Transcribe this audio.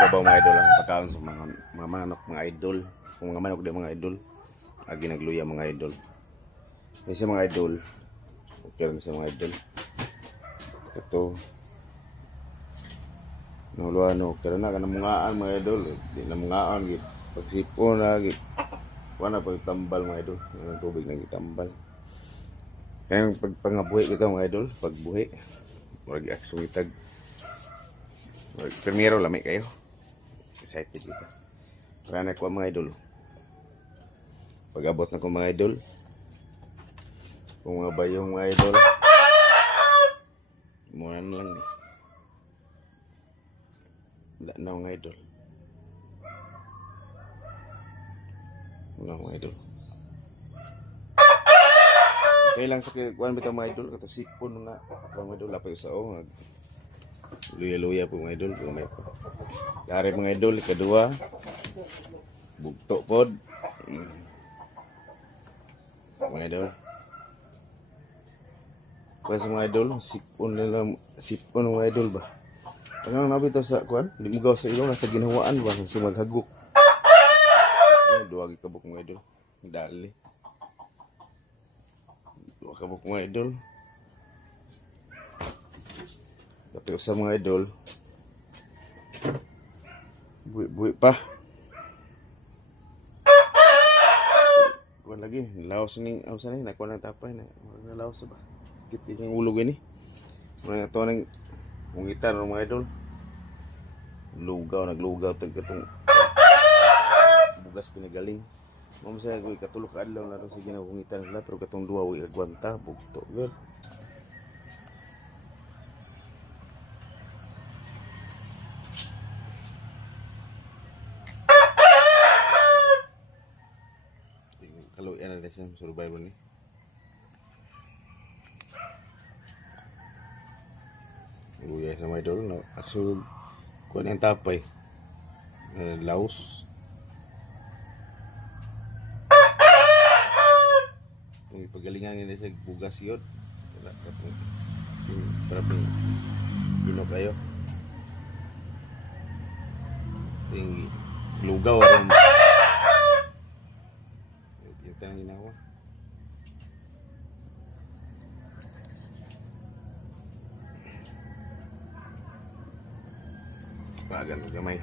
babaw mga idol ang pagkaon sa mga manok mga idol. Kung mga manok di mga idol, lagi nagluya mga idol. Kasi mga idol, okay rin sa mga idol. Ito, nuluano, kaya na ka na mungaan mga idol. Di na mungaan, pagsipo na, wala na pagtambal mga idol. Ang tubig na gitambal. Kaya pagpangabuhi kita mga idol, pagbuhi, wag aksungitag. Primero lamig kayo. Excited dito. Para na ko mga idol. Pag abot na ko mga idol. Kung mga bayong mga idol. Muna na lang eh. Wala na mga idol. Wala mga idol. Okay lang sa kuwan bitaw mga idol. Kato sipon nga. Mga idol. Lapay sa o. Luya-luya po mga idol. Dari mga idol. Kedua. Bugto pod. Mga idol. Kaya sa mga idol. Sipon nila. Sipon mga idol ba. Ang nabito sa kuwan. Limugaw sa ilong. Nasa ginawaan ba. Nasa maghagok. Duwagi kabuk mga idol. Dali. Duwagi kabuk mga idol. Tapi usah mga idol. Buik pa. Kuan lagi, laos ning ausa ni nakuha ng tapay na. Wala laos ba? Kit yung ulog ini. Mga to nang mungitan mga idol. Naglugaw tag katong bugas pinagaling. Mo sa ko katulog adlaw na ro sige na mungitan nila pero katong duwa wi agwanta bugto gud. Kalau yan na sa survival ni. Luya sa mga idol, no? Actually, kuha ng tapay. Laos. Yung pagalingan nila sa bugas yun. Para pang gino kayo. Yung lugaw rin. Ito ang ginawa. Bagan ng gamay.